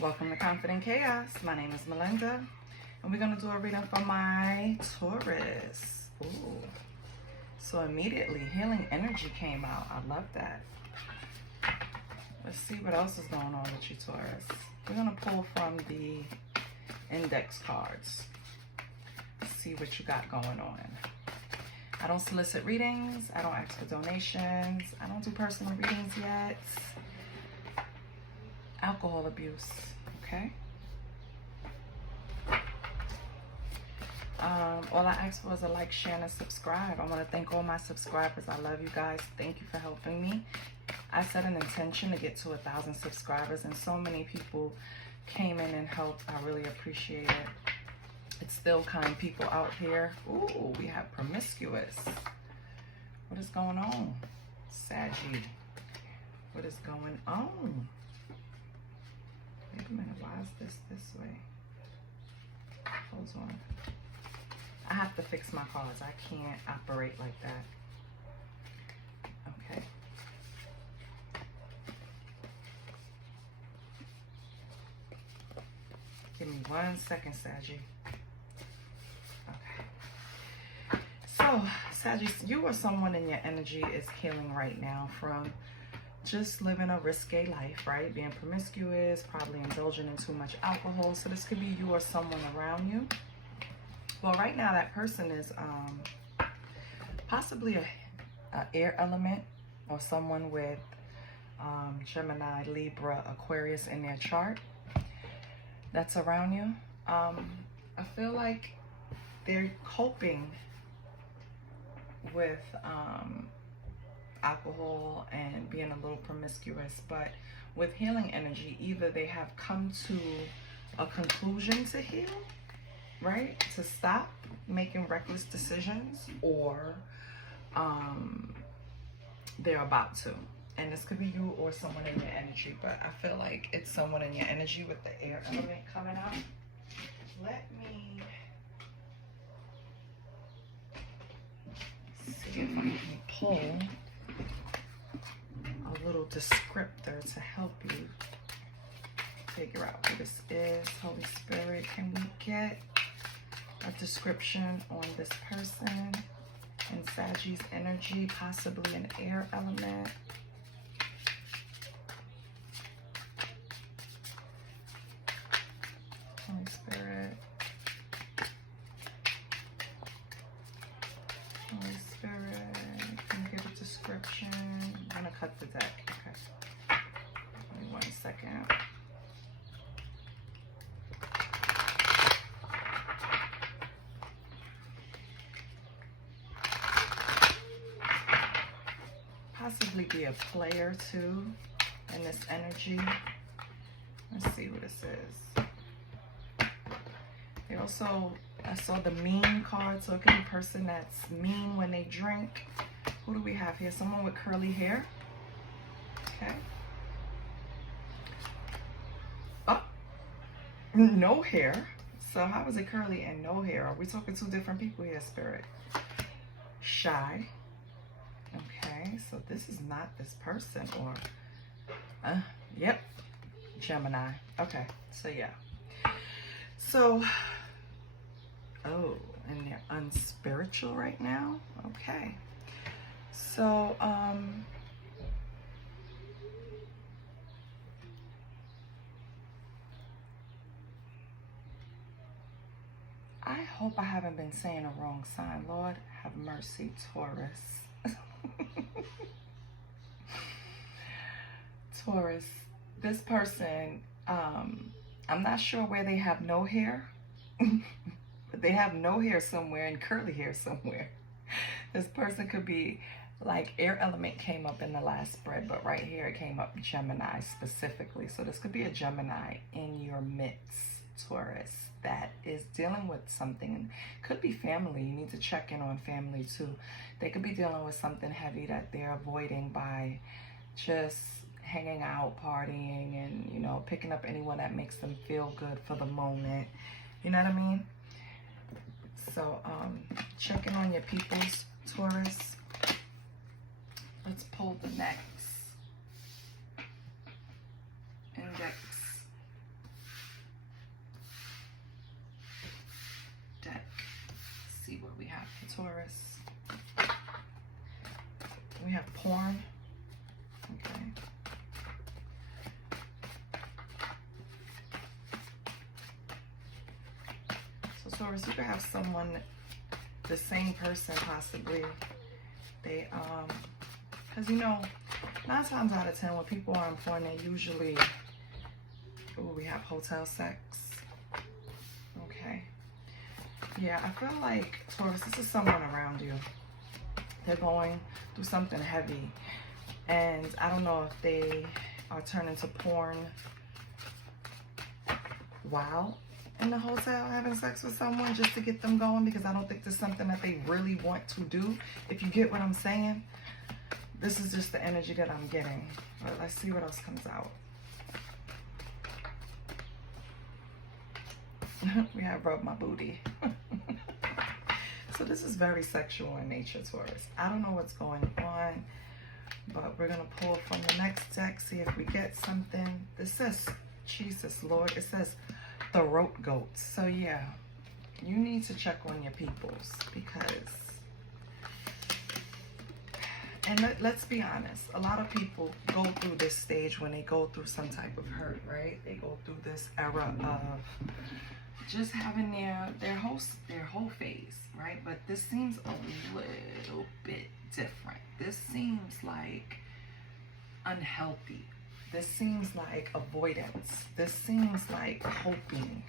Welcome to Confident Chaos. My name is Melinda, and we're going to do a reading for my Taurus. Ooh. So immediately, healing energy came out. I love that. Let's see what else is going on with you, Taurus. We're going to pull from the index cards. See what you got going on. I don't solicit readings. I don't ask for donations. I don't do personal readings yet. Alcohol abuse, okay? All I ask for is a like, share, and a subscribe. I want to thank all my subscribers. I love you guys. Thank you for helping me. I set an intention to get to 1,000 subscribers, and so many people came in and helped. I really appreciate it. It's still kind people out here. Ooh, we have promiscuous. What is going on? Saggy. What is going on? Wait a minute, why is this way? Hold on. I have to fix my cards. I can't operate like that. Okay. Give me 1 second, Saggy. Okay. So, Saggy, you or someone in your energy is healing right now from just living a risque life, right? Being promiscuous, probably indulging in too much alcohol. So this could be you or someone around you. Well, right now that person is possibly a air element or someone with Gemini, Libra, Aquarius in their chart that's around you. I feel like they're coping with alcohol and being a little promiscuous, but with healing energy, either they have come to a conclusion to heal, right, to stop making reckless decisions, or they're about to. And this could be you or someone in your energy, but I feel like it's someone in your energy with the air element coming out. Let me see if I can pull a little descriptor to help you figure out who this is. Holy Spirit, can we get a description on this person and Saggy's energy, possibly an air element? Holy Spirit. Holy Spirit, can you give a description? I'm gonna cut the deck. Okay. Give me 1 second. Possibly be a player too in this energy. Let's see who this is. They also, I saw the mean card, so it could be a person that's mean when they drink. Who do we have here? Someone with curly hair. Okay. Oh, no hair. So how is it curly and no hair? Are we talking two different people here, Spirit? Shy. Okay, so this is not this person, or yep, Gemini. Okay, so yeah. So, oh, and they're unspiritual right now. Okay. So, I hope I haven't been saying a wrong sign. Lord, have mercy, Taurus. Taurus, this person, I'm not sure where they have no hair, but they have no hair somewhere and curly hair somewhere. This person could be like air element came up in the last spread, but right here it came up Gemini specifically. So this could be a Gemini in your midst, Taurus, that is dealing with something. Could be family. You need to check in on family too. They could be dealing with something heavy that they're avoiding by just hanging out, partying, and, you know, picking up anyone that makes them feel good for the moment. You know what I mean? So, check in on your peoples, Taurus. Let's pull the next index porn. Okay. So Taurus, you could have someone, the same person possibly. They, because you know, 9 times out of 10 when people are in porn, they usually, ooh, we have hotel sex. Okay. Yeah, I feel like, Taurus, this is someone around you. They're going through something heavy. And I don't know if they are turning to porn while in the hotel having sex with someone just to get them going, because I don't think there's something that they really want to do. If you get what I'm saying, this is just the energy that I'm getting. But let's see what else comes out. We have rub my booty. So this is very sexual in nature, Taurus. I don't know what's going on, but we're going to pull from the next deck, see if we get something. This says, Jesus, Lord, it says throat goats. So yeah, you need to check on your peoples, because, and let's be honest, a lot of people go through this stage when they go through some type of hurt, right? They go through this era of just having their whole phase, right? But this seems a little bit different. This seems like unhealthy. This seems like avoidance. This seems like hoping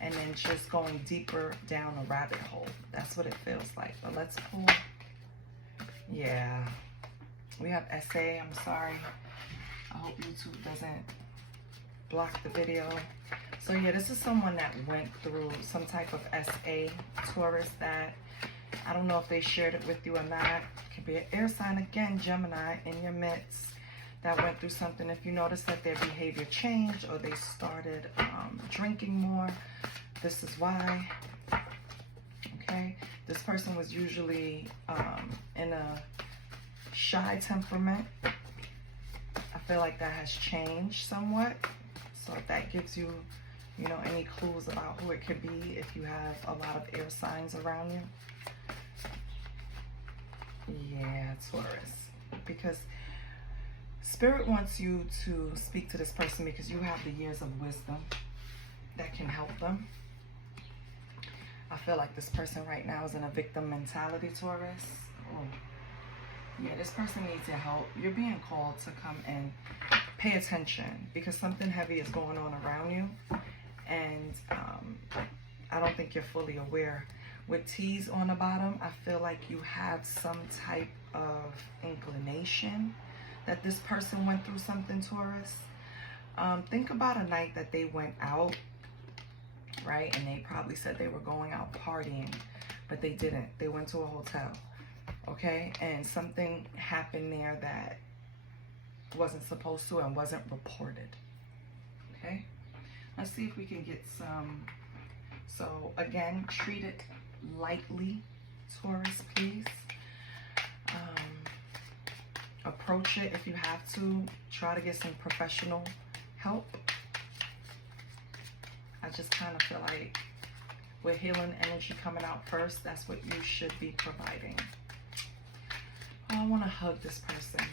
and then just going deeper down a rabbit hole. That's what it feels like. But let's pull. Yeah, we have SA. I'm sorry. I hope YouTube doesn't block the video. So yeah, this is someone that went through some type of SA, Taurus, that I don't know if they shared it with you or not. It could be an air sign, again, Gemini, in your midst, that went through something. If you notice that their behavior changed or they started drinking more, this is why. Okay, this person was usually in a shy temperament. I feel like that has changed somewhat. So if that gives you, you know, any clues about who it could be, if you have a lot of air signs around you. Yeah, Taurus. Because Spirit wants you to speak to this person because you have the years of wisdom that can help them. I feel like this person right now is in a victim mentality, Taurus. Oh. Yeah, this person needs your help. You're being called to come and pay attention because something heavy is going on around you. And I don't think you're fully aware. With T's on the bottom, I feel like you have some type of inclination that this person went through something, Taurus. Think about a night that they went out, right? And they probably said they were going out partying, but they didn't. They went to a hotel, okay? And something happened there that wasn't supposed to and wasn't reported, okay? Let's see if we can get some. So again, treat it lightly, Taurus, please. Approach it if you have to. Try to get some professional help. I just kind of feel like with healing energy coming out first, that's what you should be providing. Oh, I want to hug this person.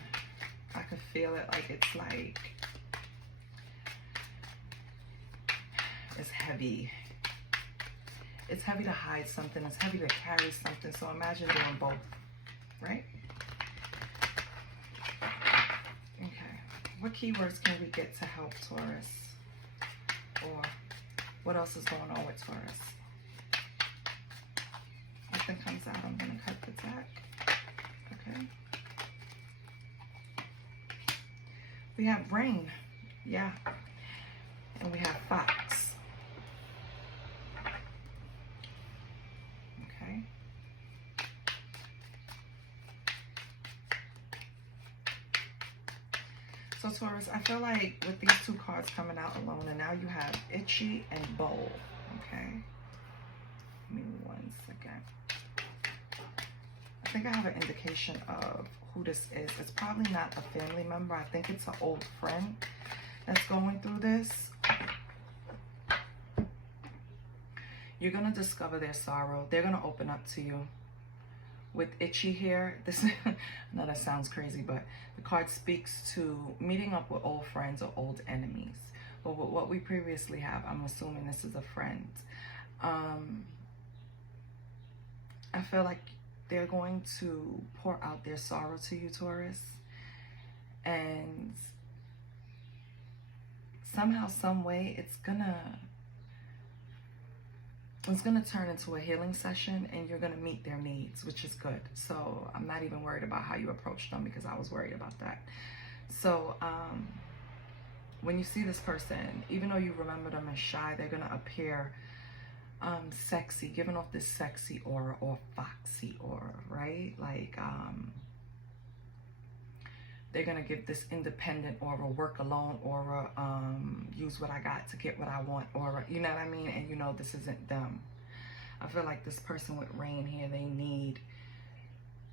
I can feel it, like it's like, it's heavy. It's heavy to hide something. It's heavy to carry something. So imagine doing both, right? Okay. What keywords can we get to help Taurus? Or what else is going on with Taurus? Nothing comes out. I'm going to cut the deck. Okay. We have rain. Yeah. And we have fox. Okay. So Taurus, I feel like with these two cards coming out alone, and now you have itchy and bold. Okay. Give me 1 second. I think I have an indication of who this is. It's probably not a family member. I think it's an old friend that's going through this. You're going to discover their sorrow. They're going to open up to you with itchy hair. This, I know that sounds crazy, but the card speaks to meeting up with old friends or old enemies. But with what we previously have, I'm assuming this is a friend. I feel like they're going to pour out their sorrow to you, Taurus. And somehow, some way, it's gonna turn into a healing session, and you're gonna meet their needs, which is good. So I'm not even worried about how you approach them, because I was worried about that. So when you see this person, even though you remember them as shy, they're gonna appear sexy, giving off this sexy aura or foxy aura, right? Like they're gonna give this independent aura, work alone aura, use what I got to get what I want aura, you know what I mean? And you know this isn't them. I feel like this person with rain here, they need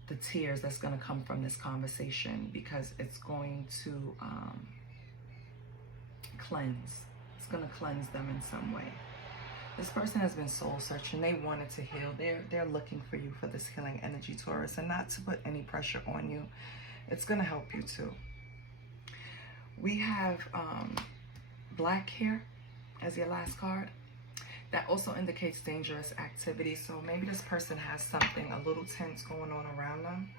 the tears that's gonna come from this conversation, because it's going to cleanse. It's gonna cleanse them in some way. This person has been soul searching. They wanted to heal. They're looking for you for this healing energy, Taurus, and not to put any pressure on you. It's going to help you too. We have black here as your last card. That also indicates dangerous activity. So maybe this person has something a little tense going on around them.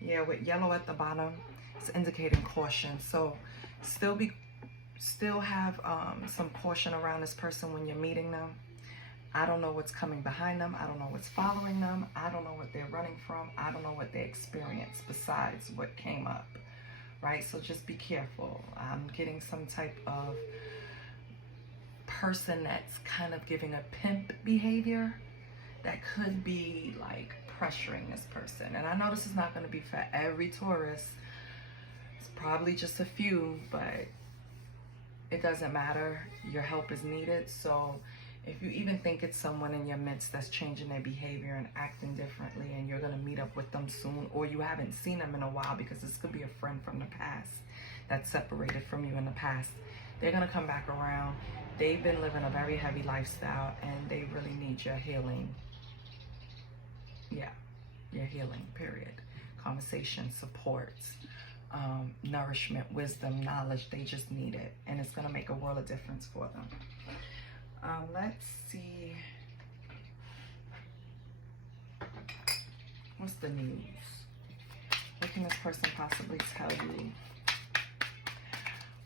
Yeah, with yellow at the bottom, it's indicating caution. So still have some caution around this person when you're meeting them. I don't know what's coming behind them. I don't know what's following them. I don't know what they're running from. I don't know what they experienced besides what came up, right? So just be careful. I'm getting some type of person that's kind of giving a pimp behavior that could be like pressuring this person. And I know this is not going to be for every Taurus. It's probably just a few, but it doesn't matter. Your help is needed. So if you even think it's someone in your midst that's changing their behavior and acting differently, and you're going to meet up with them soon, or you haven't seen them in a while, because this could be a friend from the past that separated from you in the past, they're going to come back around. They've been living a very heavy lifestyle, and they really need your healing. Yeah, your healing, period. Conversation, support, nourishment, wisdom, knowledge. They just need it, and it's going to make a world of difference for them. Let's see. What's the news? What can this person possibly tell you?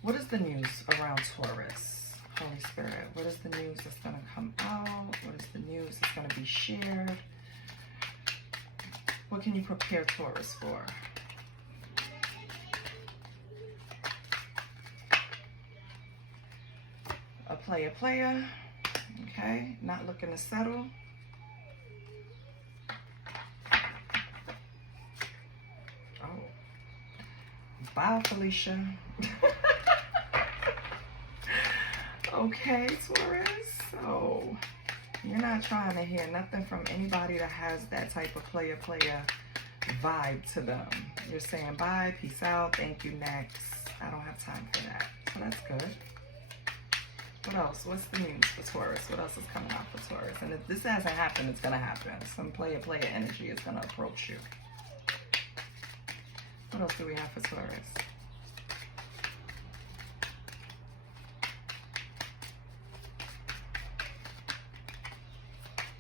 What is the news around Taurus? Holy Spirit, what is the news that's going to come out? What is the news that's going to be shared? What can you prepare Taurus for? A player. Okay, not looking to settle. Oh, bye, Felicia. Okay, Taurus. So you're not trying to hear nothing from anybody that has that type of player vibe to them. You're saying bye, peace out, thank you, next. I don't have time for that. So that's good. What else? What's the news for Taurus? What else is coming out for Taurus? And if this hasn't happened, it's going to happen. Some player energy is going to approach you. What else do we have for Taurus?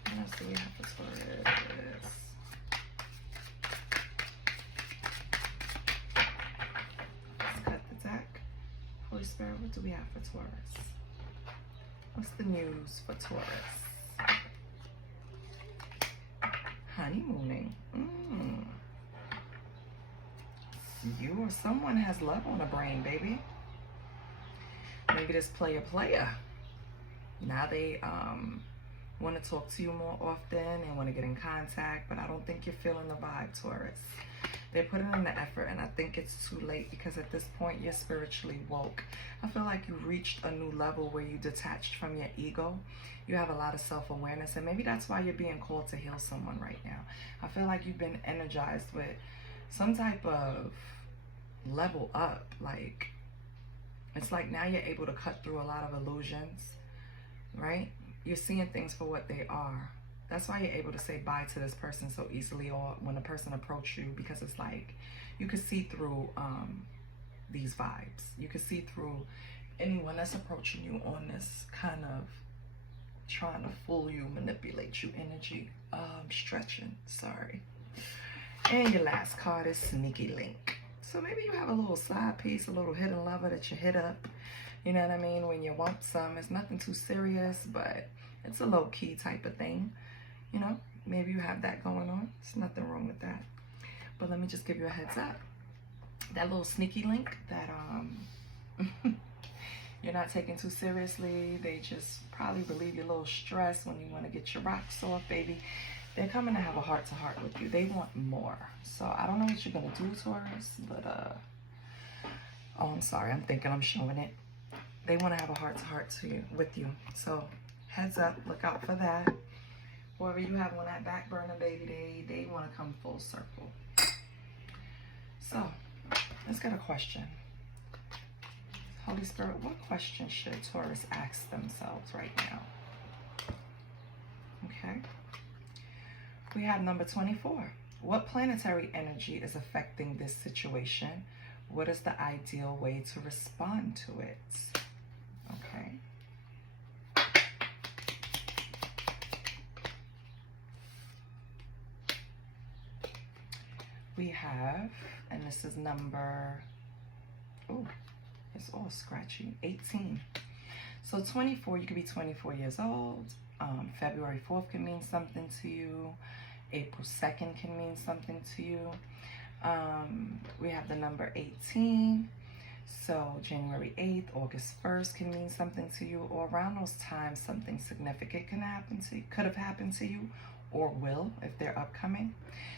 What else do we have for Taurus? Let's cut the deck. Holy Spirit, what do we have for Taurus? What's the news for Taurus? Honeymooning. You or someone has love on the brain, baby. Maybe this player. Now they want to talk to you more often and want to get in contact, but I don't think you're feeling the vibe, Taurus. They're putting in the effort, and I think it's too late, because at this point you're spiritually woke. I feel like you reached a new level where you detached from your ego. You have a lot of self-awareness, and maybe that's why you're being called to heal someone right now. I feel like you've been energized with some type of level up. Like, it's like now you're able to cut through a lot of illusions, right? You're seeing things for what they are. That's why you're able to say bye to this person so easily, or when a person approaches you, because it's like you can see through these vibes. You can see through anyone that's approaching you on this kind of trying to fool you, manipulate you energy. Stretching, sorry. And your last card is Sneaky Link. So maybe you have a little side piece, a little hidden lover that you hit up. You know what I mean? When you want some, it's nothing too serious, but it's a low-key type of thing. You know, maybe you have that going on. There's nothing wrong with that. But let me just give you a heads up. That little sneaky link that you're not taking too seriously. They just probably relieve your little stress when you want to get your rocks off, baby. They're coming to have a heart-to-heart with you. They want more. So I don't know what you're going to do, Taurus, but, oh, I'm sorry. I'm thinking I'm showing it. They want to have a heart-to-heart with you. So heads up, look out for that. Whoever you have on that back burner, baby, they want to come full circle. So let's get a question. Holy Spirit, what question should Taurus ask themselves right now? Okay. We have number 24. What planetary energy is affecting this situation? What is the ideal way to respond to it? Okay. We have, and this is number, oh, it's all scratchy, 18. So 24, you could be 24 years old. February 4th can mean something to you. April 2nd can mean something to you. We have the number 18. So January 8th, August 1st can mean something to you, or around those times something significant can happen to you, could have happened to you, or will if they're upcoming.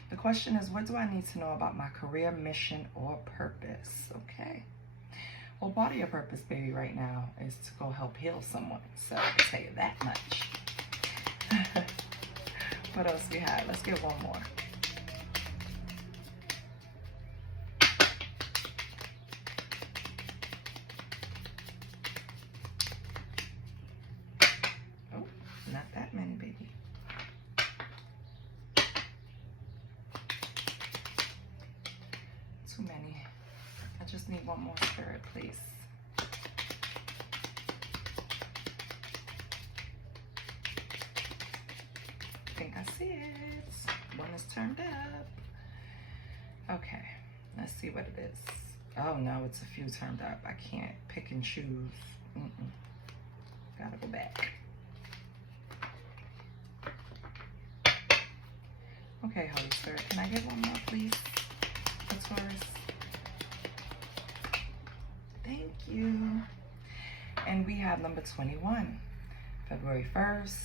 The question is, what do I need to know about my career, mission, or purpose? Okay. Well, part of your purpose, baby, right now is to go help heal someone. So I'll tell you that much. What else we have? Let's get one more. Oh, not that many, baby. Too many. I just need one more, Spirit, please. I think I see it. One is turned up. Okay, let's see what it is. Oh no, it's a few turned up. I can't pick and choose. Gotta go back. Okay, Holy Spirit, can I get one more, please? For Taurus. Thank you. And we have number 21. February 1st,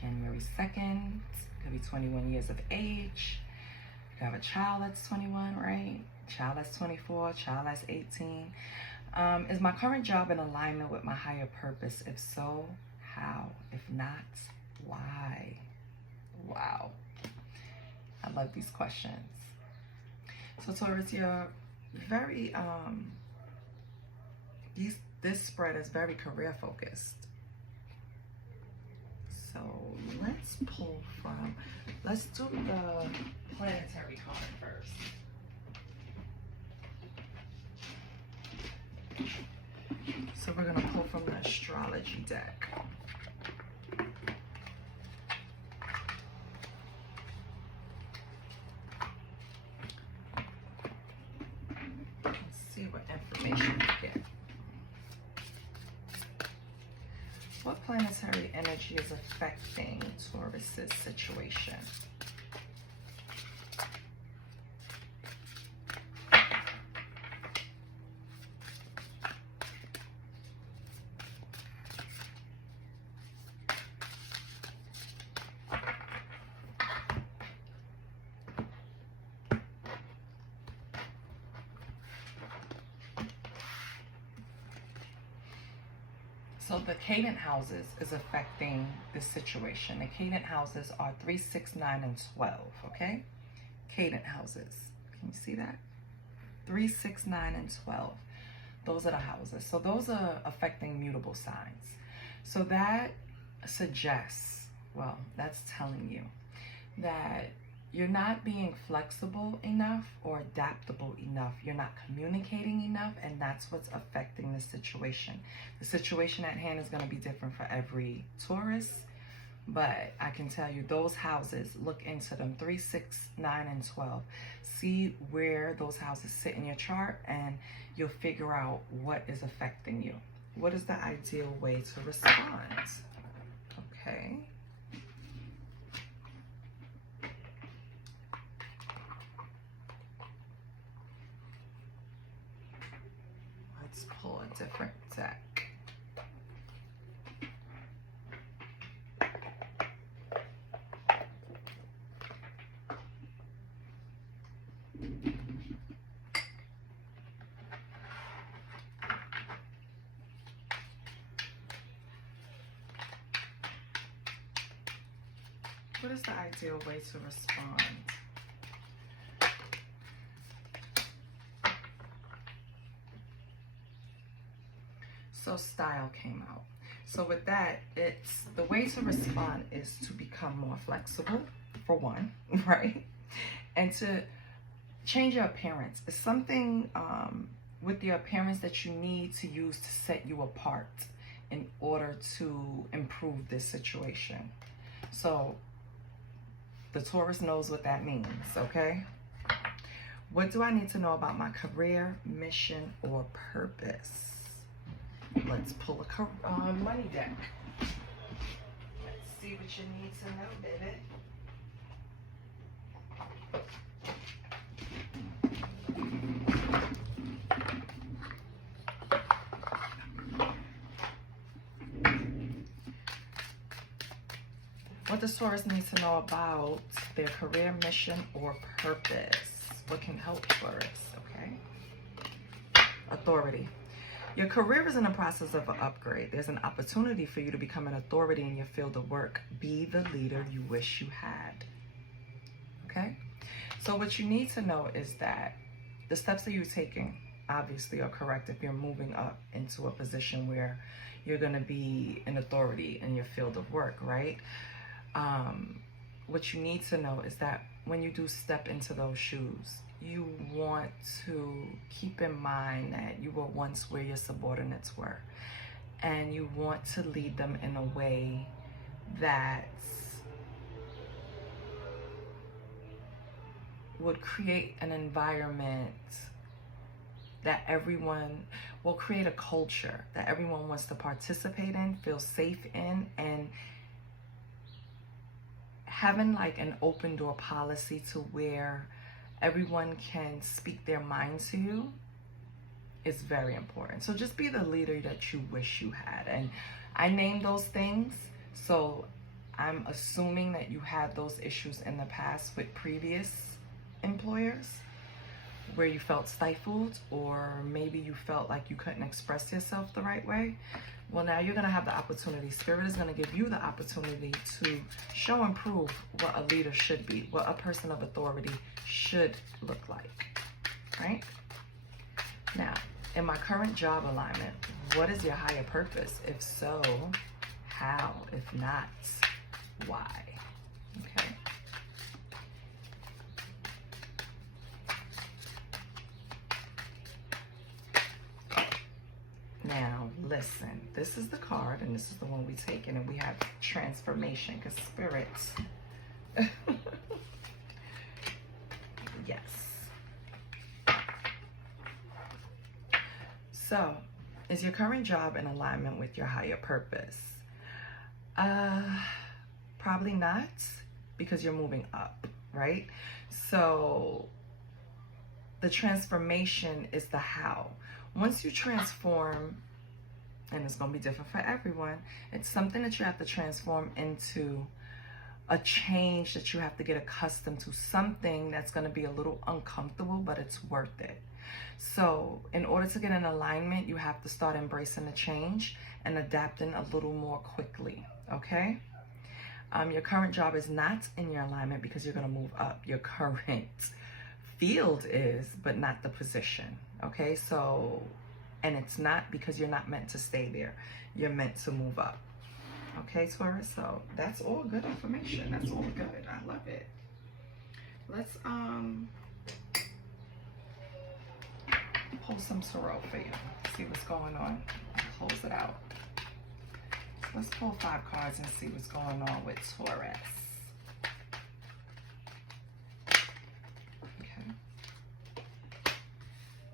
January 2nd. Could be 21 years of age. You have a child that's 21, right? Child that's 24, child that's 18. Is my current job in alignment with my higher purpose? If so, how? If not, why? Wow. I love these questions. So Taurus, you're very, this spread is very career focused. So let's pull from, let's do the planetary card first. So we're gonna pull from the astrology deck. Let's see what information we get. What planetary energy is affecting Taurus's situation? So the cadent houses is affecting this situation. The cadent houses are 3, 6, 9, and 12, okay? Cadent houses. Can you see that? 3, 6, 9, and 12. Those are the houses. So those are affecting mutable signs. So that suggests, well, that's telling you that you're not being flexible enough or adaptable enough. You're not communicating enough, and that's what's affecting the situation. The situation at hand is going to be different for every Taurus, but I can tell you those houses, look into them, 3, 6, 9, and 12. See where those houses sit in your chart, and you'll figure out what is affecting you. What is the ideal way to respond? Okay. Let's pull a different deck. What is the ideal way to respond? So style came out. So with that, it's the way to respond is to become more flexible, for one, right? And to change your appearance. It's something with your appearance that you need to use to set you apart in order to improve this situation. So the Taurus knows what that means, okay? What do I need to know about my career, mission, or purpose? Let's pull a money deck. Let's see what you need to know, baby. What does Taurus need to know about their career, mission, or purpose? What can help Taurus, okay? Authority. Your career is in the process of an upgrade. There's an opportunity for you to become an authority in your field of work. Be the leader you wish you had, okay? So what you need to know is that the steps that you're taking obviously are correct if you're moving up into a position where you're going to be an authority in your field of work, right? What you need to know is that when you do step into those shoes, you want to keep in mind that you were once where your subordinates were, and you want to lead them in a way that would create an environment that everyone will create a culture that everyone wants to participate in, feel safe in, and having like an open door policy to where everyone can speak their mind to you is very important. So just be the leader that you wish you had. And I named those things, so I'm assuming that you had those issues in the past with previous employers where you felt stifled, or maybe you felt like you couldn't express yourself the right way. Well, now you're going to have the opportunity. Spirit is going to give you the opportunity to show and prove what a leader should be, what a person of authority should look like, right? Now, in my current job alignment, what is your higher purpose? If so, how? If not, why? Okay. Now, listen, this is the card, and this is the one we take in, and we have transformation, because spirits, yes. So, is your current job in alignment with your higher purpose? Probably not, because you're moving up, right? So, the transformation is the how. Once you transform, and it's going to be different for everyone, it's something that you have to transform into a change that you have to get accustomed to, something that's going to be a little uncomfortable, but it's worth it. So in order to get in alignment, you have to start embracing the change and adapting a little more quickly, okay? Your current job is not in your alignment because you're going to move up. Your current field is, but not the position, okay? So, and it's not because you're not meant to stay there. You're meant to move up, Okay, Taurus, so that's all good information. That's all good. I love it. Let's pull some tarot for you. See what's going on. Close it out. So let's pull 5 cards and see what's going on with Taurus. Okay.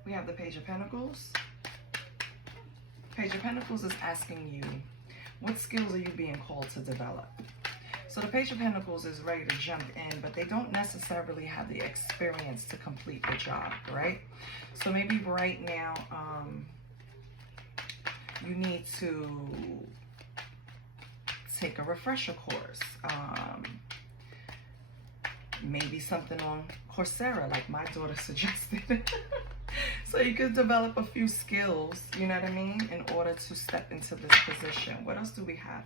We have the Page of Pentacles. Page of Pentacles is asking you, what skills are you being called to develop? So the Page of Pentacles is ready to jump in, but they don't necessarily have the experience to complete the job, right? So maybe right now, you need to take a refresher course. Maybe something on Coursera, like my daughter suggested. So you could develop a few skills, you know what I mean, in order to step into this position. What else do we have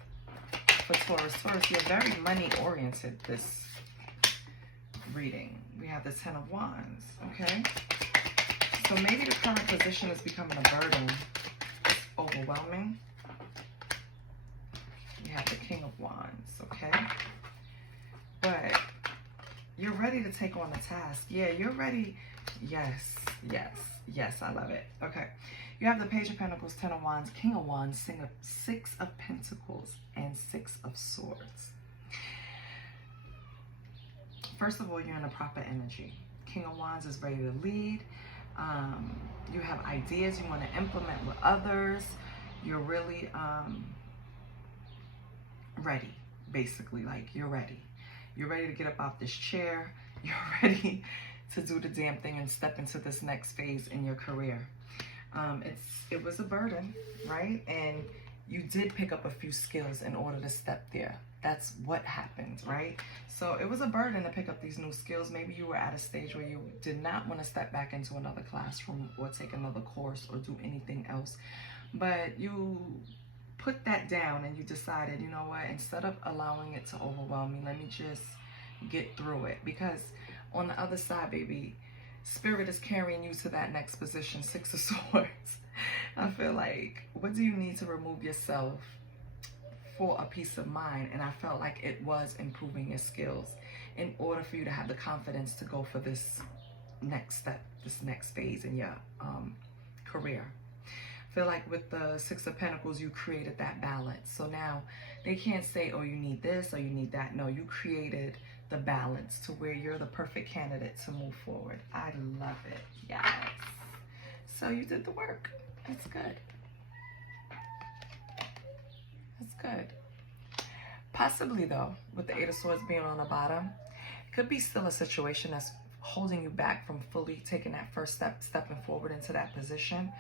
for Taurus? Taurus, you're very money-oriented this reading. We have the 10 of Wands, okay? So maybe the current position is becoming a burden. It's overwhelming. We have the King of Wands, okay? But you're ready to take on the task. Yeah, you're ready. Yes, yes, yes, I love it. Okay, you have the Page of Pentacles, 10 of Wands, King of Wands, 6 of Pentacles, and 6 of Swords. First of all, you're in a proper energy. King of Wands is ready to lead. You have ideas you want to implement with others. You're really ready, basically, like you're ready. You're ready to get up off this chair. You're ready to do the damn thing and step into this next phase in your career. It was a burden, right? And you did pick up a few skills in order to step there. That's what happened, right? So it was a burden to pick up these new skills. Maybe you were at a stage where you did not want to step back into another classroom or take another course or do anything else. But you put that down and you decided, you know what, instead of allowing it to overwhelm me, let me just get through it. Because on the other side, baby, Spirit is carrying you to that next position, 6 of Swords. I feel like, what do you need to remove yourself for a peace of mind? And I felt like it was improving your skills in order for you to have the confidence to go for this next step, this next phase in your career. I feel like with the 6 of Pentacles, you created that balance. So now they can't say, oh, you need this or you need that. No, you created the balance to where you're the perfect candidate to move forward. I love it. Yes. So you did the work. That's good. That's good. Possibly though, with the 8 of Swords being on the bottom, it could be still a situation that's holding you back from fully taking that first step, stepping forward into that position.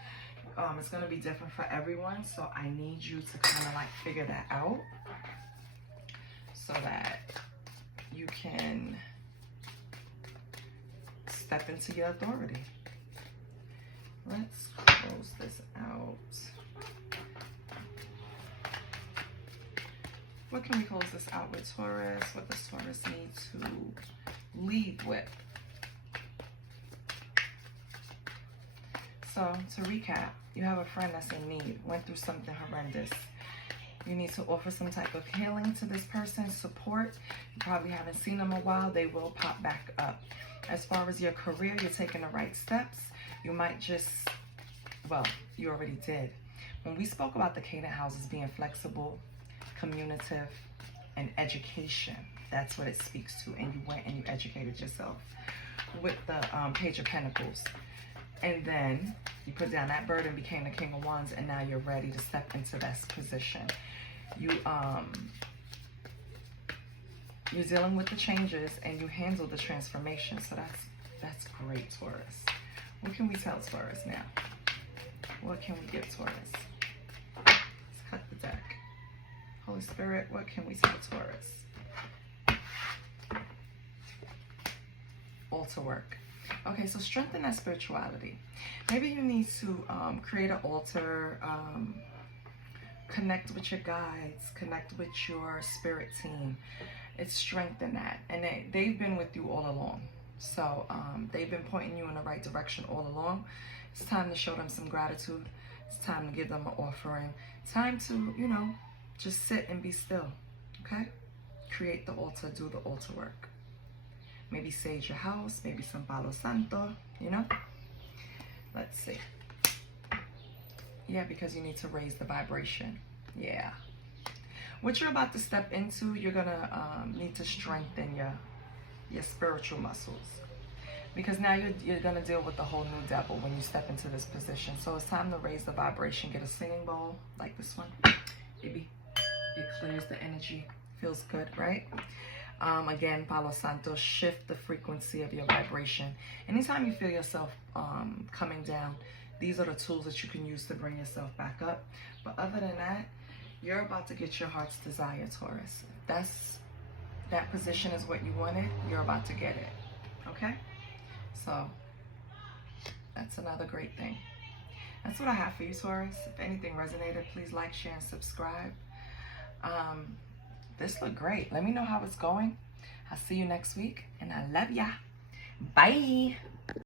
It's going to be different for everyone, so I need you to kind of like figure that out so that you can step into your authority. Let's close this out. What can we close this out with, Taurus? What does Taurus need to lead with? So, to recap, you have a friend that's in need, went through something horrendous. You need to offer some type of healing to this person, support. You probably haven't seen them a while. They will pop back up. As far as your career, you're taking the right steps. You might just, well, you already did. When we spoke about the Canaan houses being flexible, communicative, and education, that's what it speaks to. And you went and you educated yourself with the Page of Pentacles. And then you put down that burden, became the King of Wands, and now you're ready to step into this position. You're dealing with the changes and you handle the transformation. So that's great, Taurus. What can we tell Taurus now? What can we give Taurus? Let's cut the deck. Holy Spirit, what can we tell Taurus? Altar work. Okay, so strengthen that spirituality. Maybe you need to create an altar, connect with your guides, connect with your spirit team. It's strengthen that. And they've been with you all along. So they've been pointing you in the right direction all along. It's time to show them some gratitude. It's time to give them an offering. Time to, you know, Just sit and be still, okay? Create the altar, do the altar work. Maybe sage your house, maybe some Palo Santo, you know? Let's see. Yeah, because you need to raise the vibration. Yeah. What you're about to step into, you're gonna need to strengthen your spiritual muscles. Because now you're gonna deal with the whole new devil when you step into this position. So it's time to raise the vibration. Get a singing bowl like this one. Maybe it clears the energy. Feels good, right? Again, Palo Santo, shift the frequency of your vibration. Anytime you feel yourself coming down, these are the tools that you can use to bring yourself back up. But other than that, you're about to get your heart's desire, Taurus. That position is what you wanted. You're about to get it. Okay? So that's another great thing. That's what I have for you, Taurus. If anything resonated, please like, share, and subscribe. This looked great. Let me know how it's going. I'll see you next week, and I love ya. Bye.